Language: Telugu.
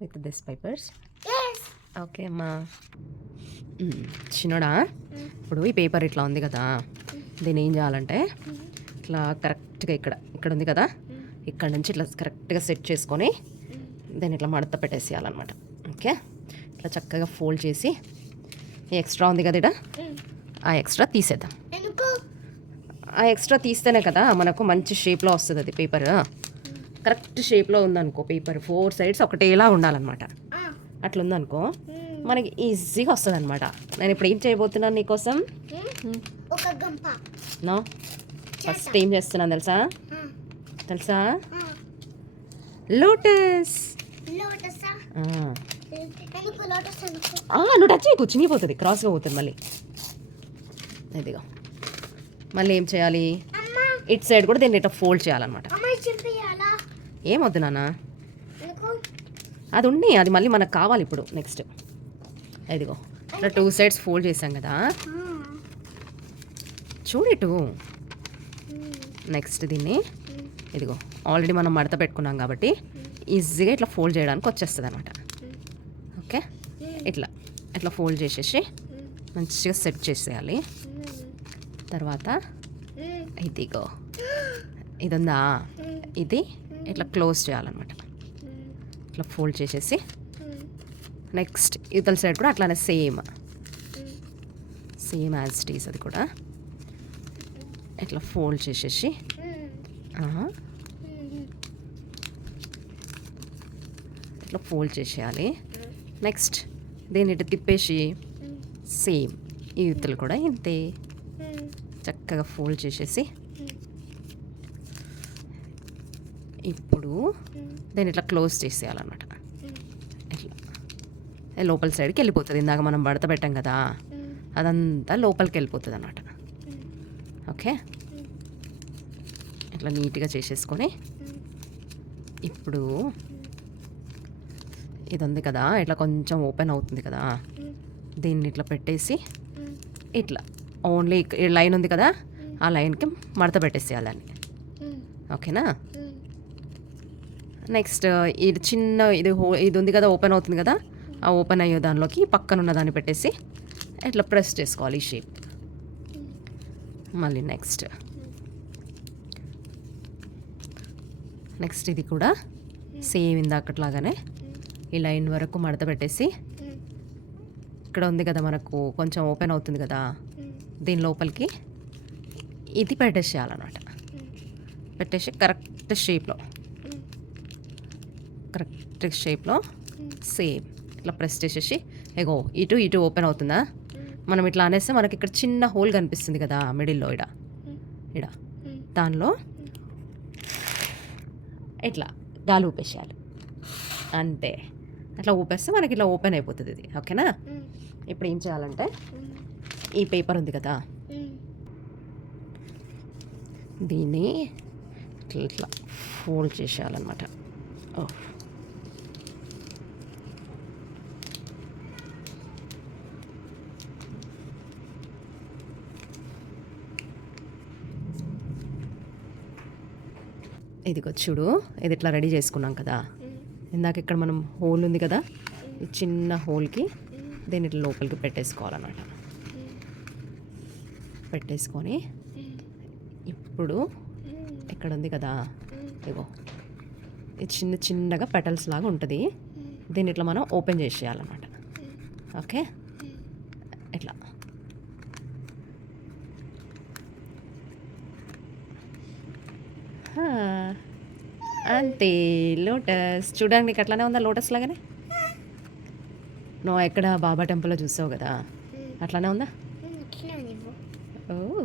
With this papers. ఓకే అమ్మా మ్మ్. చిన్నోడా? ఇప్పుడు ఈ పేపర్ ఇట్లా ఉంది కదా? దీన్ని ఏం చేయాలంటే ఇట్లా కరెక్ట్గా ఇక్కడ ఇక్కడ ఉంది కదా? ఇక్కడ నుంచి ఇట్లా కరెక్ట్గా సెట్ చేసుకొని దీన్ని ఇట్లా మడత పెట్టేసేయాలన్నమాట. ఓకే ఇట్లా చక్కగా ఫోల్డ్ చేసి ఎక్స్ట్రా ఉంది కదా ఇక్కడ? ఆ ఎక్స్ట్రా తీసేద్దాం. ఆ ఎక్స్ట్రా తీస్తేనే కదా మనకు మంచి షేప్లో వస్తుంది అది పేపర్ కరెక్ట్ షేప్లో ఉందనుకో పేపర్. ఫోర్ సైడ్స్ ఒకటేలా ఉండాలన్నమాట. అట్లా ఉందనుకో. మనకి ఈజీగా వస్తుంది అనమాట నేను ఇప్పుడు ఏం చేయబోతున్నాను నీకోసం? నో? ఫస్ట్ ఏం చేస్తున్నాను తెలుసా? తెలుసా. లోటస్. నువ్వు టచ్ చేయకు చినిగిపోతుంది క్రాస్గా పోతుంది మళ్ళీ. ఇదిగో. మళ్ళీ ఏం చేయాలి? ఇటు సైడ్ కూడా దీన్ని ఇట్లా ఫోల్డ్ చేయాలన్నమాట. ఏమొద్దు నాన్న? అది ఉండి అది మళ్ళీ మనకు కావాలి ఇప్పుడు నెక్స్ట్ ఇదిగో ఇట్లా టూ సైడ్స్ ఫోల్డ్ చేసాం కదా. ఆ, చూడు ఇటు. మ్మ్. నెక్స్ట్ దీన్ని. ఇదిగో ఆల్రెడీ మనం మడత పెట్టుకున్నాం కాబట్టి ఈజీగా ఇట్లా ఫోల్డ్ చేయడానికి వచ్చేస్తుంది అనమాట ఓకే ఇట్లా ఇట్లా ఫోల్డ్ చేసేసి మంచిగా సెట్ చేసేయాలి. తర్వాత. ఇదిగో ఇది ఉందా ఇది ఇట్లా క్లోజ్ చేయాలన్నమాట. ఇట్లా ఫోల్డ్ చేసేసి నెక్స్ట్ ఇవతల సైడ్ కూడా అట్లానే సేమ్. సేమ్ యాజ్ టీస్ అది కూడా. ఇట్లా ఫోల్డ్ చేసేసి. ఇట్లా ఫోల్డ్ చేసేయాలి. నెక్స్ట్ దీన్ని ఇటు తిప్పేసి సేమ్ ఈ యువతలు కూడా ఇంతే. చక్కగా ఫోల్డ్ చేసేసి ఇప్పుడు దీన్ని ఇట్లా క్లోజ్ చేసేయాలన్నమాట. ఇట్లా లోపల సైడ్కి వెళ్ళిపోతుంది. ఇందాక మనం మడత పెట్టాం కదా అదంతా లోపలికి వెళ్ళిపోతుంది అనమాట ఓకే? ఇట్లా నీట్గా చేసేసుకొని ఇప్పుడు ఇది ఉంది కదా ఇట్లా కొంచెం ఓపెన్ అవుతుంది కదా దీన్ని ఇట్లా పెట్టేసి ఇట్లా ఓన్లీ లైన్ ఉంది కదా ఆ లైన్కి మడత పెట్టేసేయాలి దాన్ని. ఓకేనా? నెక్స్ట్ ఇది చిన్న ఇది హో ఇది ఉంది కదా ఓపెన్ అవుతుంది కదా ఆ ఓపెన్ అయ్యే దానిలోకి పక్కన ఉన్న దాన్ని పెట్టేసి ఇట్లా ప్రెస్ చేసుకోవాలి ఈ షేప్ మళ్ళీ నెక్స్ట్ నెక్స్ట్ ఇది కూడా సేమ్ ఇందాకట్లాగానే ఈ లైన్ వరకు మడత పెట్టేసి ఇక్కడ ఉంది కదా మనకు కొంచెం ఓపెన్ అవుతుంది కదా దీని లోపలికి ఇది పెట్టేసేయాలన్నమాట. పెట్టేసి కరెక్ట్ షేప్లో కరెక్ట్ షేప్లో సేమ్ ఇట్లా ప్రెస్ చేసేసి ఎగో ఇటు ఇటు ఓపెన్ అవుతుందా? మనం ఇట్లా అనేస్తే మనకి ఇక్కడ చిన్న హోల్ కనిపిస్తుంది కదా మిడిల్లో ఇడ. ఇడ. దానిలో ఇట్లా గాలి ఊపేసేయాలి. అంతే. అట్లా ఊపేస్తే మనకి ఇట్లా ఓపెన్ అయిపోతుంది ఇది. ఓకేనా ఇప్పుడు ఏం చేయాలంటే ఈ పేపర్ ఉంది కదా? దీన్ని ఇట్లా ఇట్లా ఫోల్డ్ చేసేయాలన్నమాట. ఓ. ఇదిగో చూడు ఇది ఇట్లా రెడీ చేసుకున్నాం కదా. ఇందాక ఇక్కడ మనం హోల్ ఉంది కదా ఈ చిన్న హోల్కి దీన్ని ఇట్లా లోపలికి పెట్టేసుకోవాలన్నమాట. పెట్టేసుకొని ఇప్పుడు ఇక్కడ ఉంది కదా ఇగో ఇది చిన్న చిన్నగా పెటల్స్ లాగా ఉంటుంది. దీన్ని ఇట్లా మనం ఓపెన్ చేసేయాలన్నమాట. ఓకే? అంతే లోటస్. చూడడానికి నీకు అట్లానే ఉందా లోటస్ లాగానే? నువ్వు ఎక్కడ బాబా టెంపుల్లో చూసావు కదా? అట్లానే ఉందా? ఓ.